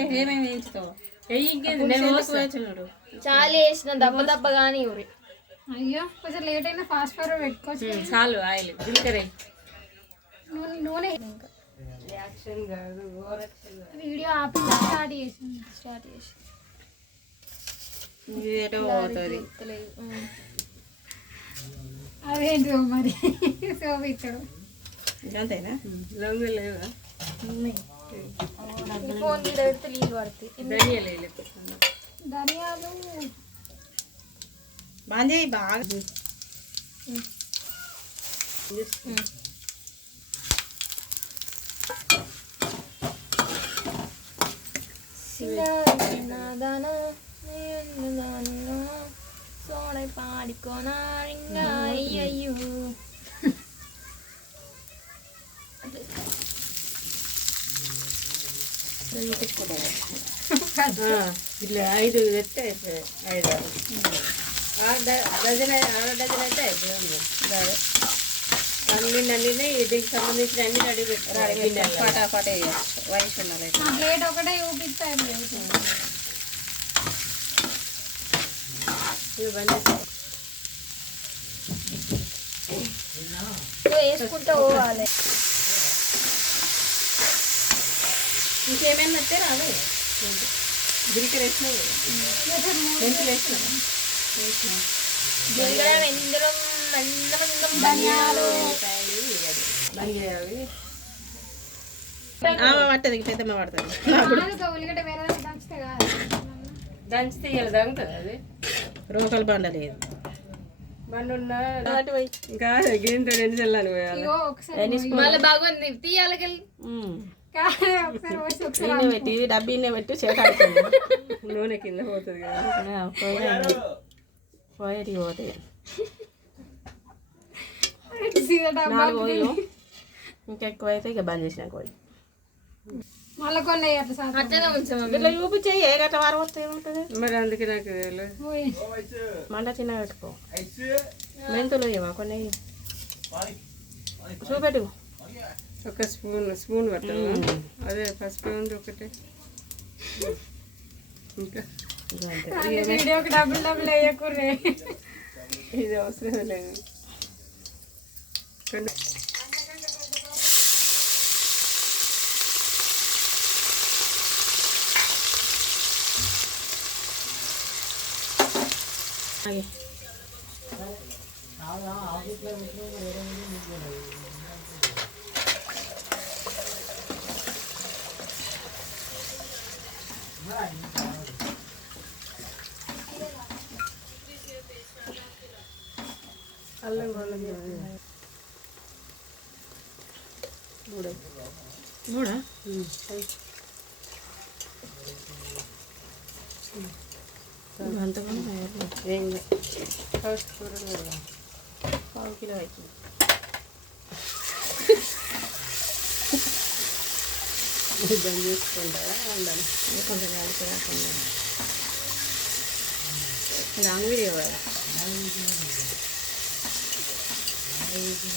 ఏమేమి వేయించుతావు చాలా వేసిన దెబ్బ దెబ్బ కానీ ఊరి అయ్యో కొంచెం లేట్ అయినా ఫాస్ట్ ఫార్వర్డ్ పెట్టుకోవచ్చు చాలు ఆయిల్ జీలకర్ర. నూనె నూనె. వీడియో ఆపి స్టార్ట్ చేసింది స్టార్ట్ చేసి. అదేంటిదో మరి? శోభిస్తాడు అంతేనా లవంగాలు లేవా? స్పూన్ గిడ పెడితే నీళ్ళు పడుతుంది ధనియాలు వేయలేదు ధనియాలు బాగా బాగా സോണ പാടിക്കോനാഴിങ്ങായി അയ്യോ ఇట్లా ఐదు తెస్తే. ఐదు. ఆరు. డజన్ ఆరు డజన్ అయితే అయిపోయింది. అన్ని అన్ని దీనికి సంబంధించిన అన్ని రెడీ వయసు ఉండాలి ప్లేట్ ఒకటే. వేసుకుంటే పోవాలి. ఇంకేమైనా వస్తే రాదు జీలకర్ర వేసినావు. మెంతులు వేసినావా? జీలకర్ర వెందరం మందమందం ధనియాలు ఉల్లిపాయలు వేయాలి. ధనియాలు ఆమె పట్టది పెద్దమ్మ పడుతుంది దంచితే దంగుతుంది అది? రోకలు బండ లేదు. ఇంకా గిన్నెతో ఎన్ని ఒకసారి మళ్ళీ బాగుంది తీయాలకెళ్ళి. పెట్టి ఇది డబ్బి ఇన్నే పెట్టి చేతాడుతుంది నూనె కింద పోతుంది కదా. పోయేటి పోతాయి. నాలుగు పోయిలు. ఇంకెక్కువ అయితే ఇక బంద్ చేసిన కోయి మళ్ళీ కొన్ని ఇట్లా చూపించే ఏ గట్ట వారం వస్తే ఏముంటుంది? మరి అందుకే నాకు మంట చిన్న పెట్టుకో. మెంతులు ఇవ్వ కొన్ని చూపెట్టు. ఒక స్పూన్ స్పూన్ పట్టాలి అదే పసుపు ఉంది ఒకటే. ఇంకా. వీడియోకి డబ్బులు డబ్బులు వేయకూరే ఇది అవసరం లేదు. కొన్ని అంతకుండా ఏం ఫస్ట్ కూరలు కదా పావు కిలో అవుతుంది బంద్ చేసుకుంటారా ఉండాలి ఇది కొంచెం కలిసి కాకుండా లాంగ్ వీడియో కదా ఇది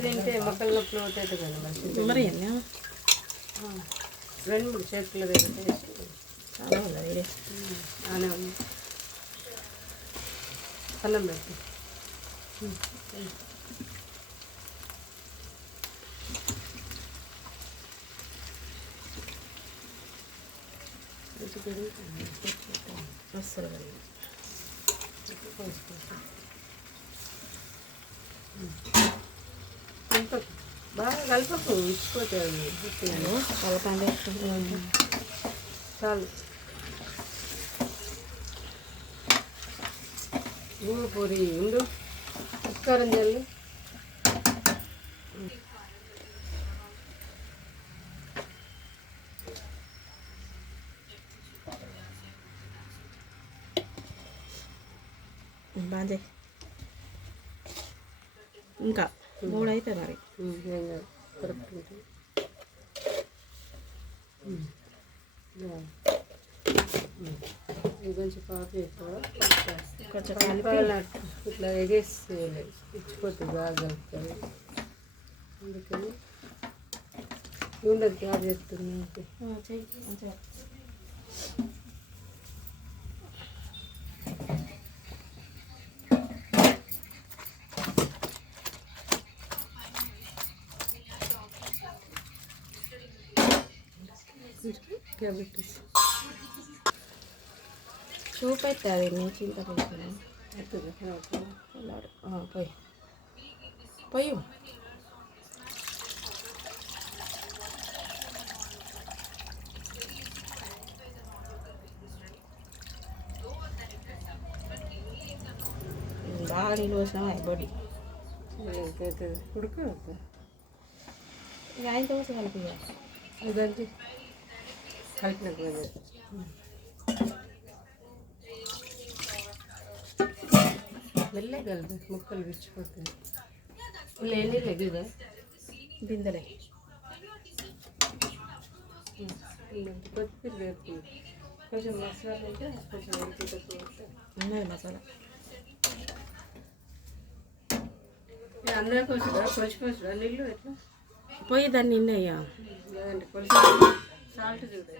తింటే మొక్కలు నొప్పులు అవుతాయి కదా మంచిది మరి ఎన్ని రెండు మూడు చేతులు తింటే చాలా ఉంది వీడియో బాగానే ఉంది అన్నం పెట్టి అస్సలు కలిగి కలపకు. బాగా కలపకు ఇచ్చిపోతే అది ఉత్తిగానే. కలపండి చాలు. గుండు పూరి ఉండు. ఉస్కారం జల్లు. బాగా ఇంకా. మూడు అయితే మరి కొంచెం కాఫీ కొంచెం ఇట్లా ఎగేసి ఇచ్చిపోతుంది బాగా కలుపుతుంది అందుకని ఉండదు క్యాబ్ చేస్తుంది చెయ్యి మంచిగా క్యాబ్ పెట్టేసి చూపెట్టాలి నీ చింత పెట్టుకుని అవుతుంది వెళ్ళాడు పోయి పోయి బాగా నీళ్ళు పోసినావా బొడి అవుతుంది ఉడక ఇక ఆయన కోసం కలిపి ముక్కలు విచ్చిపోతుంది లేని లెగిదా బిందెలే. కొత్తిమీర వేపు కొంచెం మసాలా ఉంటే కొంచెం ఉన్నది మసాలా. అందరూ కొంచెం కొంచెం కొంచెం నీళ్ళు ఎట్లా? పోయి దాన్ని నిన్నయ్యా సాల్ట్ చూడండి